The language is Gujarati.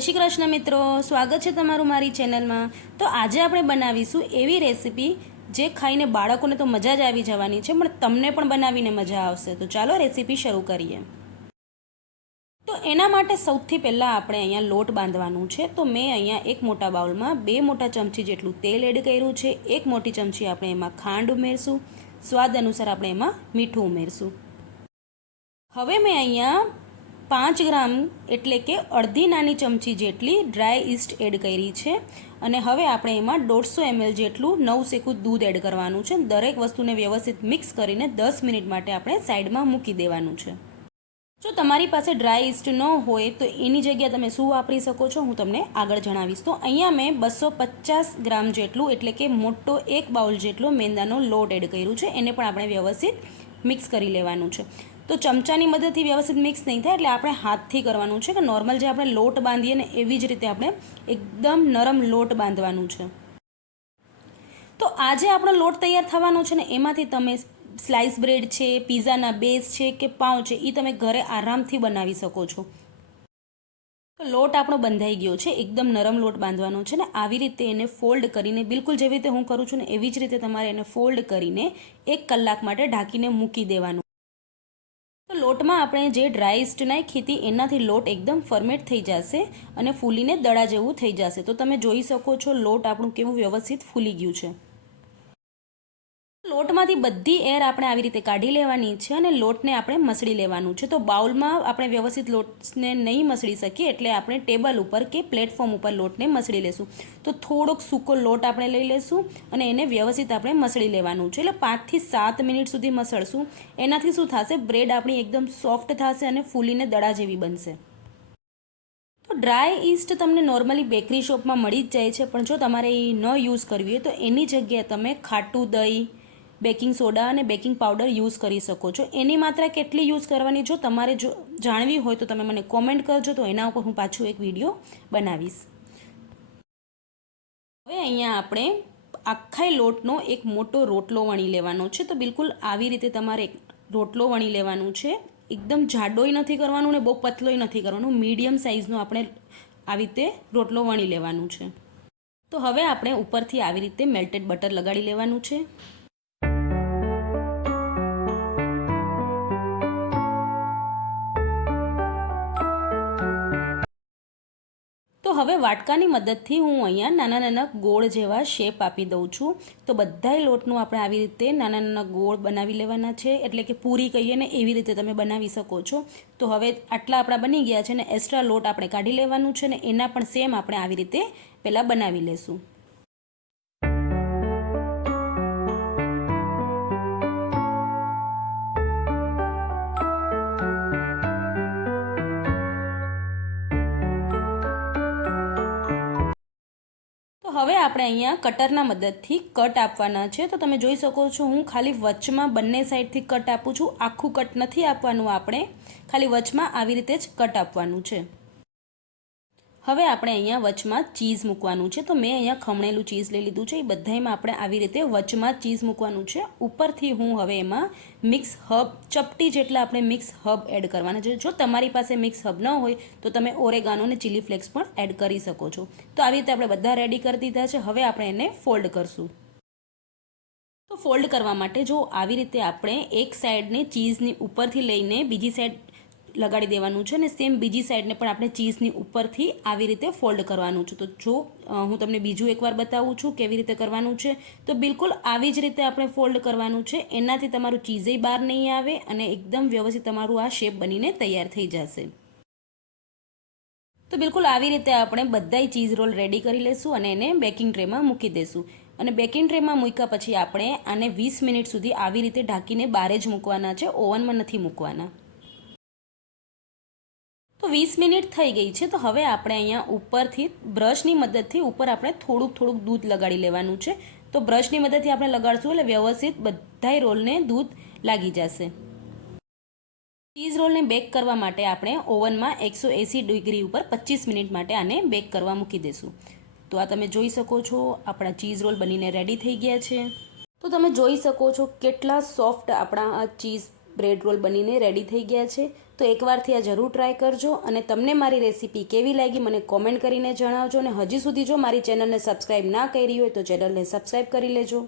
જય શ્રી કૃષ્ણ મિત્રો, સ્વાગત છે તમારું મારી ચેનલમાં। તો આજે આપણે બનાવીશું એવી રેસીપી જે ખાઈને બાળકોને તો મજા જ આવી જવાની છે, પણ તમને પણ બનાવીને મજા આવશે। તો ચાલો રેસીપી શરૂ કરીએ। તો એના માટે સૌથી પહેલાં આપણે અહીંયા લોટ બાંધવાનું છે। તો મેં અહીંયા એક મોટા બાઉલમાં 2 મોટા ચમચી જેટલું તેલ એડ કર્યું છે। 1 મોટી ચમચી આપણે એમાં ખાંડ ઉમેરશું, સ્વાદ અનુસાર આપણે એમાં મીઠું ઉમેરશું। હવે મેં અહીંયા 5 ગ્રામ એટલે કે અડધી નાની ચમચી જેટલી ડ્રાય ઈસ્ટ એડ કરી છે અને હવે આપણે એમાં 150 ml જેટલું નવશેકું દૂધ એડ કરવાનું છે। દરેક વસ્તુને વ્યવસ્થિત મિક્સ કરીને 10 મિનિટ માટે આપણે સાઈડમાં મૂકી દેવાનું છે। જો તમારી પાસે ડ્રાય ઈસ્ટ ન હોય તો એની જગ્યાએ તમે શું વાપરી શકો છો હું તમને આગળ જણાવીશ। તો અહીંયા મેં 250 ગ્રામ જેટલું એટલે કે મોટો 1 બાઉલ જેટલો મેંદાનો લોટ એડ કર્યું છે। એને પણ આપણે વ્યવસ્થિત મિક્સ કરી લેવાનું છે। તો ચમચાની મદદથી વ્યવસ્થિત મિક્સ નહીં થાય એટલે આપણે હાથથી કરવાનું છે કે નોર્મલ જે આપણે લોટ બાંધીએ ને એવી જ રીતે આપણે એકદમ નરમ લોટ બાંધવાનું છે। તો આજે આપણો લોટ તૈયાર થવાનો છે ને એમાંથી તમે સ્લાઇસ બ્રેડ છે, પીઝાના બેઝ છે કે પાઉં છે એ તમે ઘરે આરામથી બનાવી શકો છો। તો લોટ આપણો બંધાઈ ગયો છે, એકદમ નરમ લોટ બાંધવાનો છે ને આવી રીતે એને ફોલ્ડ કરીને બિલકુલ જેવી રીતે હું કરું છું ને એવી જ રીતે તમારે એને ફોલ્ડ કરીને 1 કલાક માટે ઢાંકીને મૂકી દેવાનું। તો લોટમાં આપણે જે ડ્રાય ઈસ્ટ નાખી હતી એનાથી લોટ એકદમ ફર્મેટ થઈ જશે અને ફૂલીને દડા જેવું થઈ જશે। તો તમે જોઈ શકો છો લોટ આપણું કેવું વ્યવસ્થિત ફૂલી ગયું છે। લોટમાંથી બધી એર આપણે આવી રીતે કાઢી લેવાની છે અને લોટને આપણે મસળી લેવાનું છે। તો બાઉલમાં આપણે વ્યવસ્થિત લોટને નહીં મસળી શકીએ એટલે આપણે ટેબલ ઉપર કે પ્લેટફોર્મ ઉપર લોટને મસળી લેશું। તો થોડોક સૂકો લોટ આપણે લઈ લેશું અને એને વ્યવસ્થિત આપણે મસળી લેવાનું છે। એટલે 5 થી 7 મિનિટ સુધી મસળશું। એનાથી શું થશે, બ્રેડ આપણી એકદમ સોફ્ટ થશે અને ફૂલીને દડા જેવી બનશે। તો ડ્રાય ઈસ્ટ તમને નોર્મલી બેકરી શોપમાં મળી જ જાય છે, પણ જો તમારે એ ન યુઝ કરવી હોય તો એની જગ્યાએ તમે ખાટું દહીં, બેકિંગ સોડા અને બેકિંગ પાવડર યુઝ કરી શકો છો। એની માત્રા કેટલી યુઝ કરવાની જો તમારે જો જાણવી હોય તો તમે મને કોમેન્ટ કરજો, તો એના ઉપર હું પાછું એક વિડીયો બનાવીશ। હવે અહીંયા આપણે આખા લોટનો એક મોટો રોટલો વણી લેવાનો છે। તો બિલકુલ આવી રીતે તમારે રોટલો વણી લેવાનું છે। એકદમ જાડોય નથી કરવાનું ને બહુ પતલોય નથી કરવાનું, મીડિયમ સાઇઝનો આપણે આવી રીતે રોટલો વણી લેવાનું છે। તો હવે આપણે ઉપરથી આવી રીતે મેલ્ટેડ બટર લગાડી લેવાનું છે। તો હવે વાટકાની મદદથી હું અહીંયા નાના નાના ગોળ જેવા શેપ આપી દઉં છું। તો બધાય લોટનું આપણે આવી રીતે નાના નાના ગોળ બનાવી લેવાના છે, એટલે કે પૂરી કહીએ ને એવી રીતે તમે બનાવી શકો છો। તો હવે આટલા આપણા બની ગયા છે ને એક્સ્ટ્રા લોટ આપણે કાઢી લેવાનું છે ને એના પણ સેમ આપણે આવી રીતે પહેલાં બનાવી લેશું। હવે આપણે અહીંયા કટરના મદદથી કટ આપવાના છે। તો તમે જોઈ શકો છો હું ખાલી વચમાં બંને સાઈડથી કટ આપું છું, આખું કટ નથી આપવાનું, આપણે ખાલી વચમાં આવી રીતે જ કટ આપવાનું છે। હવે આપણે અહીંયા વચમાં ચીઝ મૂકવાનું છે। તો મેં અહીંયા ખમણેલું ચીઝ લઈ લીધું છે, એ બધામાં આપણે આવી રીતે વચમાં ચીઝ મૂકવાનું છે। ઉપરથી હું હવે એમાં મિક્સ હબ ચપટી જેટલા આપણે મિક્સ હબ એડ કરવાના છે। જો તમારી પાસે મિક્સ હબ ન હોય તો તમે ઓરેગાનો અને ચીલી ફ્લેક્સ પણ એડ કરી શકો છો। તો આવી રીતે આપણે બધા રેડી કરી દીધા છે। હવે આપણે એને ફોલ્ડ કરશું। તો ફોલ્ડ કરવા માટે જો આવી રીતે આપણે એક સાઈડને ચીઝની ઉપરથી લઈને બીજી સાઈડ લગાડી દેવાનું છે અને સેમ બીજી સાઈડને પણ આપણે ચીઝની ઉપરથી આવી રીતે ફોલ્ડ કરવાનું છે। તો જો હું તમને બીજું એકવાર બતાવું છું કેવી રીતે કરવાનું છે। તો બિલકુલ આવી જ રીતે આપણે ફોલ્ડ કરવાનું છે, એનાથી તમારું ચીઝે બહાર નહીં આવે અને એકદમ વ્યવસ્થિત તમારું આ શેપ બનીને તૈયાર થઈ જશે। તો બિલકુલ આવી રીતે આપણે બધાય ચીઝ રોલ રેડી કરી લઈશું અને એને બેકિંગ ટ્રેમાં મૂકી દઈશું। અને બેકિંગ ટ્રેમાં મૂક્યા પછી આપણે આને 20 મિનિટ સુધી આવી રીતે ઢાંકીને બહાર જ મૂકવાના છે, ઓવનમાં નથી મૂકવાના। તો 20 મિનિટ થઈ ગઈ છે। તો હવે આપણે અહીંયા ઉપરથી બ્રશની મદદથી ઉપર આપણે થોડુંક દૂધ લગાડી લેવાનું છે। તો બ્રશની મદદથી આપણે લગાડશું એટલે વ્યવસ્થિત બધાય રોલને દૂધ લાગી જશે। ચીઝ રોલને બેક કરવા માટે આપણે ઓવનમાં 180 ડિગ્રી ઉપર 25 મિનિટ માટે આને બેક કરવા મૂકી દઈશું। તો આ તમે જોઈ શકો છો આપણા ચીઝ રોલ બનીને રેડી થઈ ગયા છે। તો તમે જોઈ શકો છો કેટલા સોફ્ટ આપણા આ ચીઝ બ્રેડ રોલ બનીને રેડી થઈ ગયા છે. તો એકવારથી આ જરૂર ટ્રાય કરજો અને તમને મારી રેસીપી કેવી લાગી મને કોમેન્ટ કરીને જણાવજો. અને હજી સુધી જો મારી ચેનલને સબસ્ક્રાઈબ ના કરી હોય તો ચેનલને સબસ્ક્રાઈબ કરી લેજો.